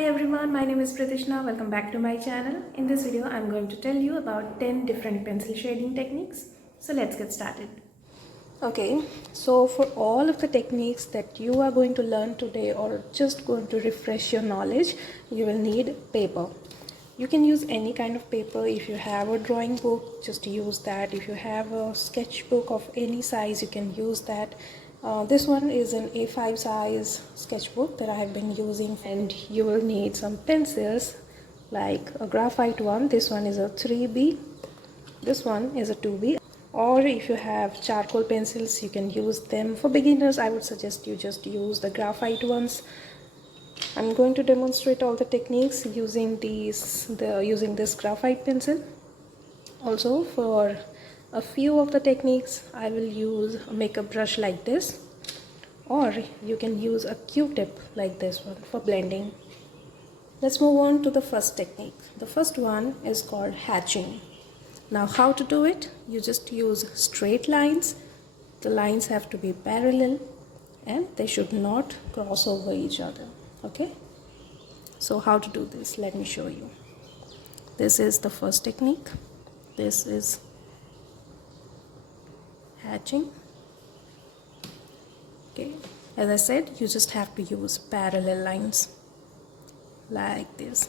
Hi everyone, my name is Preetisna. Welcome back to my channel. In this video, I'm going to tell you about 10 different pencil shading techniques. So let's get started. Okay, so for all of the techniques that you are going to learn today or just going to refresh your knowledge, you will need paper. You can use any kind of paper. If you have a drawing book, just use that. If you have a sketchbook of any size, you can use that. This one is an A5 size sketchbook that I have been using, and you will need some pencils like a graphite one. This one is a 3B, this one is a 2B, or if you have charcoal pencils, you can use them. For beginners, I would suggest you just use the graphite ones. I'm going to demonstrate all the techniques using this graphite pencil. Also, for a few of the techniques, I will use a makeup brush like this, or you can use a Q-tip like this one for blending. Let's move on to the first technique. The first one is called hatching. Now, how to do it? You just use straight lines. The lines have to be parallel and they should not cross over each other. Okay? So how to do this? Let me show you. This is the first technique. This is hatching. Okay, as I said, you just have to use parallel lines like this.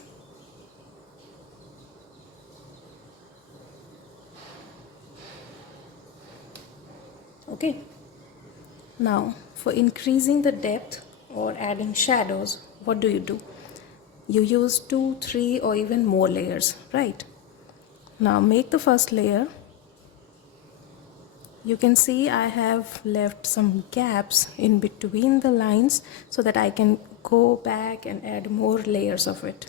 Okay, now for increasing the depth or adding shadows, what do? You use 2, 3 or even more layers, right? Now make the first layer. You can see I have left some gaps in between the lines so that I can go back and add more layers of it.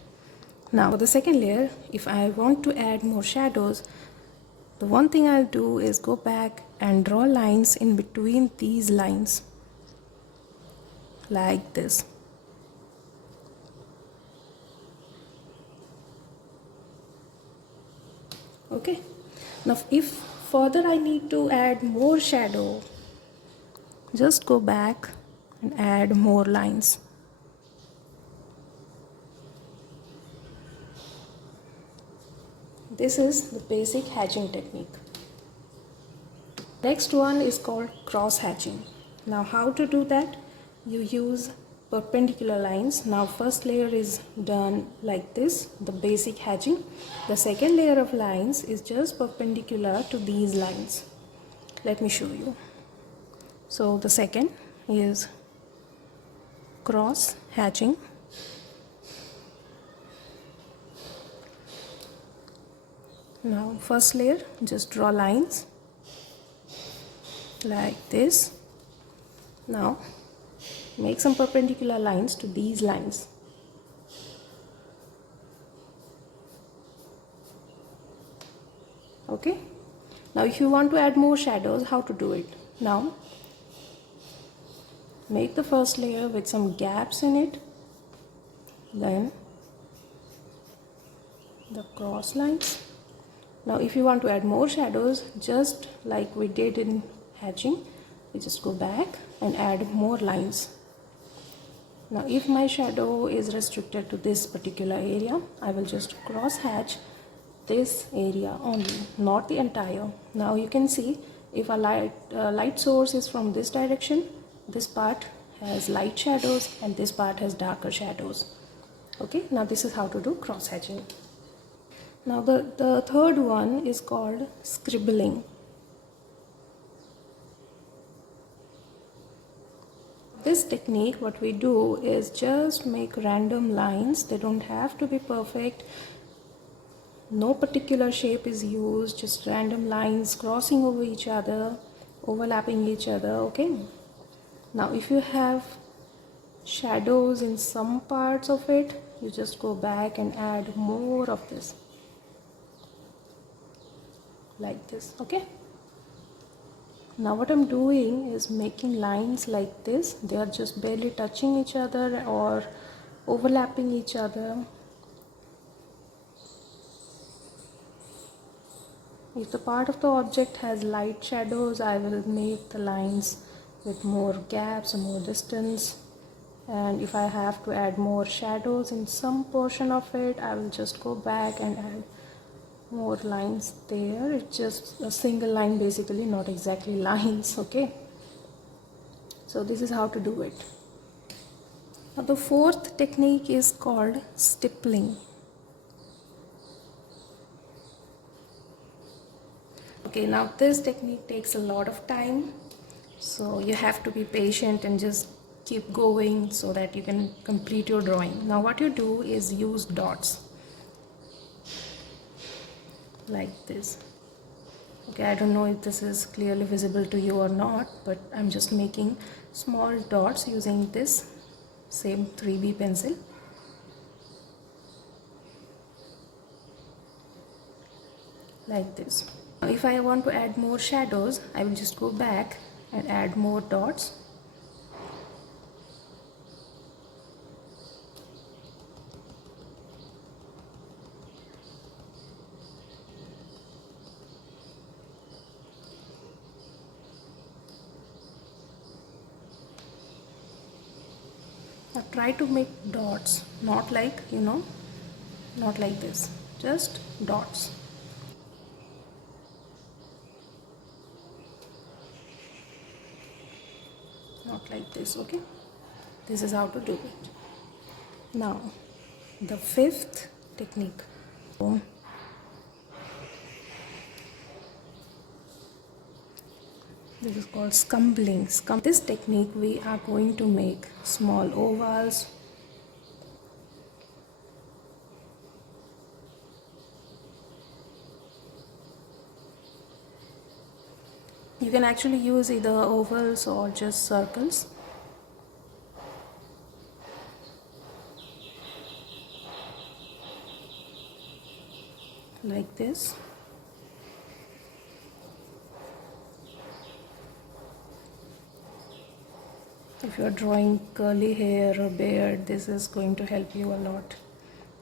Now for the second layer, if I want to add more shadows, the one thing I'll do is go back and draw lines in between these lines like this. Okay, now if further I need to add more shadow, just go back and add more lines. This is the basic hatching technique. Next one is called cross hatching. Now how to do that? You use perpendicular lines. Now first layer is done like this, the basic hatching. The second layer of lines is just perpendicular to these lines. Let me show you. So the second is cross hatching. Now first layer, just draw lines like this. Now make some perpendicular lines to these lines. Okay, now if you want to add more shadows, how to do it? Now make the first layer with some gaps in it, then the cross lines. Now if you want to add more shadows, just like we did in hatching, we just go back and add more lines. Now if my shadow is restricted to this particular area, I will just cross hatch this area only, not the entire. Now you can see if a light source is from this direction, this part has light shadows and this part has darker shadows. Okay, now this is how to do cross hatching. Now the third one is called scribbling. This technique, what we do is just make random lines. They don't have to be perfect. No particular shape is used, just random lines crossing over each other, overlapping each other. Okay, now if you have shadows in some parts of it, you just go back and add more of this like this. Okay, now what I'm doing is making lines like this. They are just barely touching each other or overlapping each other. If the part of the object has light shadows, I will make the lines with more gaps or more distance. and if I have to add more shadows in some portion of it, I will just go back and add more lines there. It's just a single line basically, not exactly lines. Okay, so this is how to do it. Now the fourth technique is called stippling. Okay, now this technique takes a lot of time, so you have to be patient and just keep going so that you can complete your drawing. Now what you do is use dots like this. Okay, I don't know if this is clearly visible to you or not, but I'm just making small dots using this same 3B pencil. Like this. Now if I want to add more shadows, I will just go back and add more dots. Now try to make dots, not like, not like this, just dots. Not like this. Okay, this is how to do it. Now the fifth technique. This is called scumbling. This technique we are going to make small ovals. You can actually use either ovals or just circles. Like this. If you are drawing curly hair or beard, this is going to help you a lot.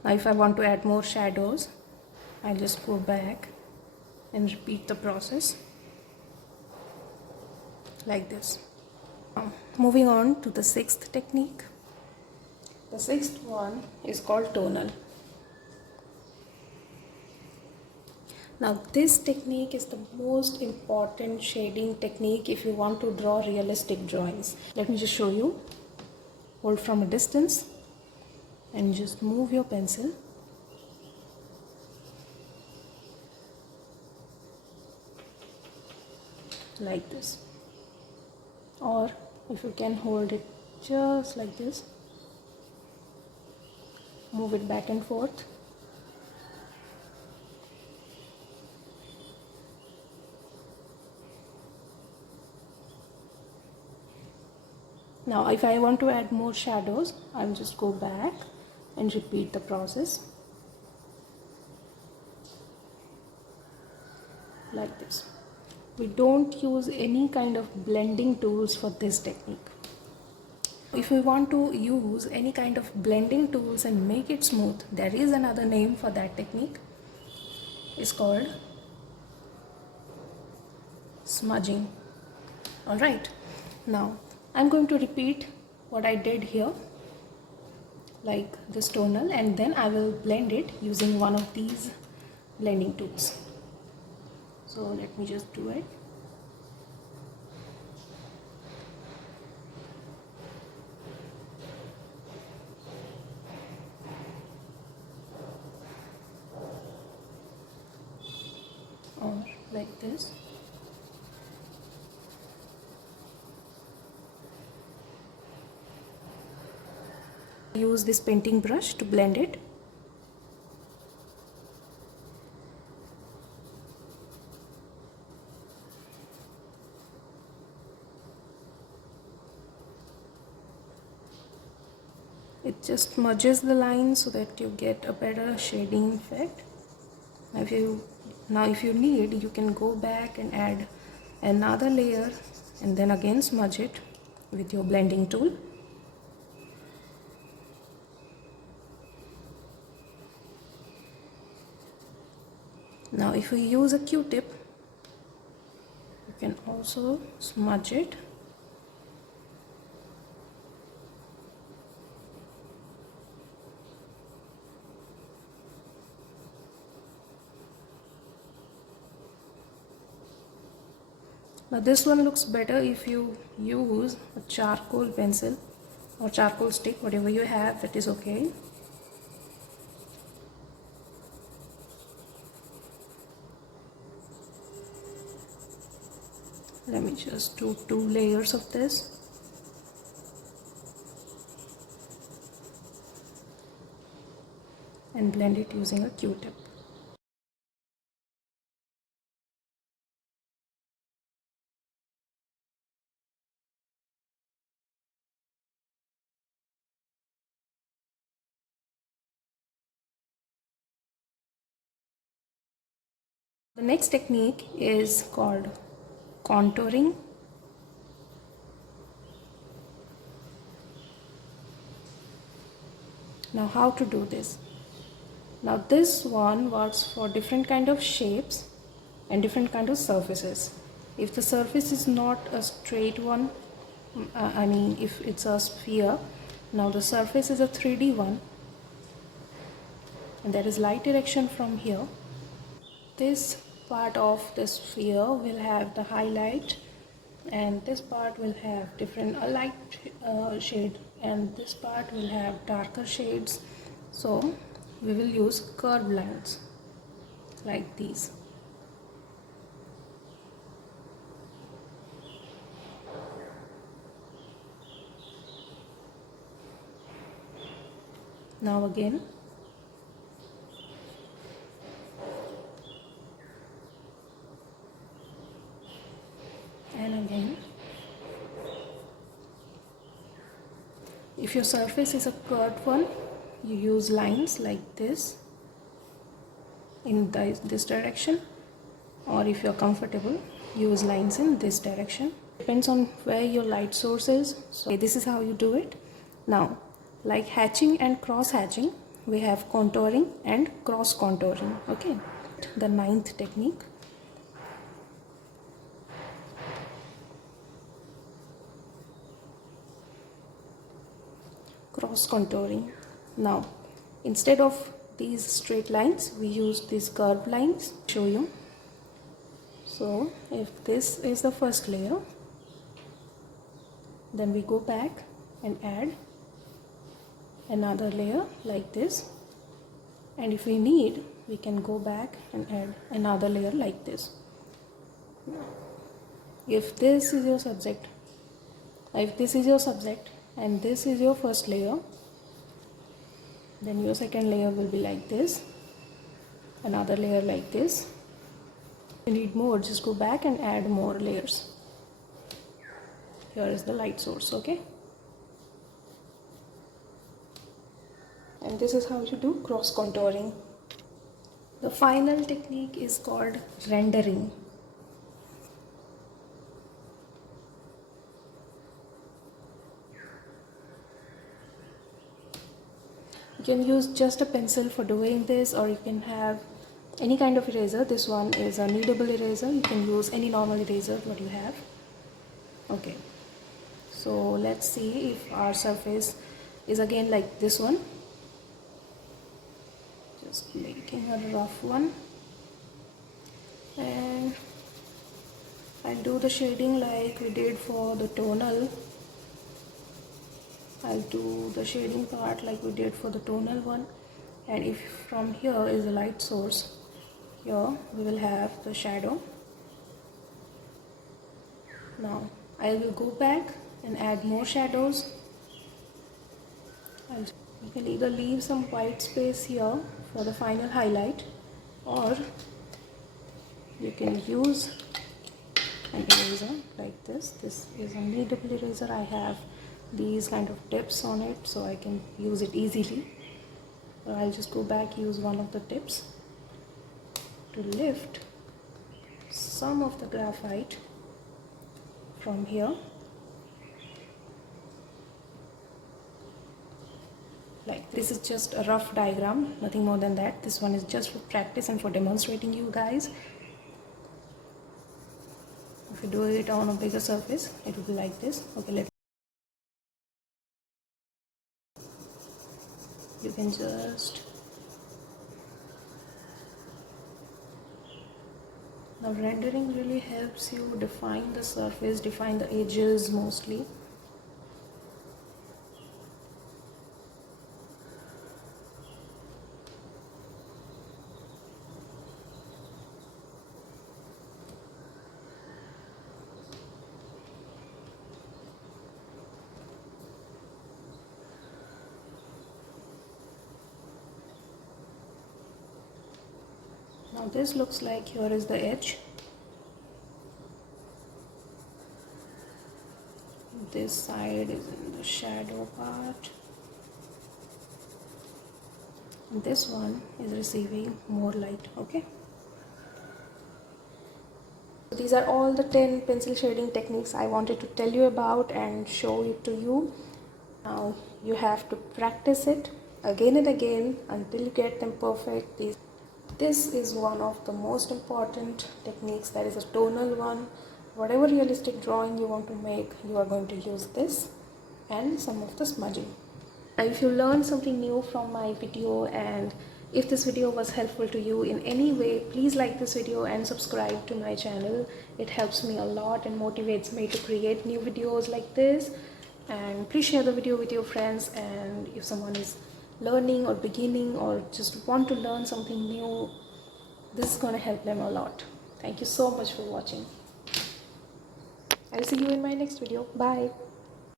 Now if I want to add more shadows, I'll just go back and repeat the process like this. Moving on to the sixth technique. The sixth one is called tonal. Now this technique is the most important shading technique if you want to draw realistic drawings. Let me just show you. Hold from a distance and just move your pencil. Like this. Or if you can hold it just like this, move it back and forth. Now if I want to add more shadows, I'll just go back and repeat the process like this. We don't use any kind of blending tools for this technique. If we want to use any kind of blending tools and make it smooth, there is another name for that technique. It's called smudging. Alright, now I'm going to repeat what I did here, like this tonal, and then I will blend it using one of these blending tools. So let me just do it. Or like this. Use this painting brush to blend it. It just smudges the line so that you get a better shading effect. Now if you need, you can go back and add another layer and then again smudge it with your blending tool. Now if we use a Q-tip, you can also smudge it Now this one looks better if you use a charcoal pencil or charcoal stick, whatever you have, that is okay. Let me just do 2 layers of this. And blend it using a Q-tip. The next technique is called contouring. Now how to do this? Now this one works for different kind of shapes and different kind of surfaces. If the surface is not a straight one, I mean if it's a sphere, now the surface is a 3D one and there is light direction from here. This part of the sphere will have the highlight and this part will have different light shade and this part will have darker shades. So we will use curved lines like these. Now again and again. If your surface is a curved one, you use lines like this in this direction, or if you're comfortable, use lines in this direction. Depends on where your light source is. So this is how you do it. Now, like hatching and cross hatching, we have contouring and cross contouring. Okay, the 9th technique. Cross contouring. Now instead of these straight lines, we use these curved lines. Show you. So if this is the first layer, then we go back and add another layer like this, and if we need, we can go back and add another layer like this. If this is your subject and this is your first layer, then your second layer will be like this, another layer like this. If you need more, just go back and add more layers. Here is the light source. Okay, and this is how you do cross contouring. The final technique is called rendering. You can use just a pencil for doing this, or you can have any kind of eraser. This one is a kneadable eraser. You can use any normal eraser what you have. Okay, so let's see if our surface is again like this one. Just making a rough one, and I'll do the shading like we did for the tonal. I'll do the shading part like we did for the tonal one, and if from here is the light source, here we will have the shadow. Now I will go back and add more shadows. You can either leave some white space here for the final highlight, or you can use an eraser like this. This is a kneadable eraser. I have these kind of tips on it, so I can use it easily. So I'll just go back, use one of the tips to lift some of the graphite from here like this. Is just a rough diagram, nothing more than that. This one is just for practice and for demonstrating you guys. If you do it on a bigger surface, it will be like this. Okay, you can just Now rendering really helps you define the surface, define the edges mostly. Now this looks like here is the edge. This side is in the shadow part. And this one is receiving more light, okay? So these are all the 10 pencil shading techniques I wanted to tell you about and show it to you. Now you have to practice it again and again until you get them perfect. This is one of the most important techniques, that is a tonal one. Whatever realistic drawing you want to make, you are going to use this and some of the smudging. If you learned something new from my video, and if this video was helpful to you in any way, please like this video and subscribe to my channel. It helps me a lot and motivates me to create new videos like this. And please share the video with your friends, and if someone is learning or beginning or just want to learn something new, this is going to help them a lot. Thank you so much for watching. I'll see you in my next video. Bye.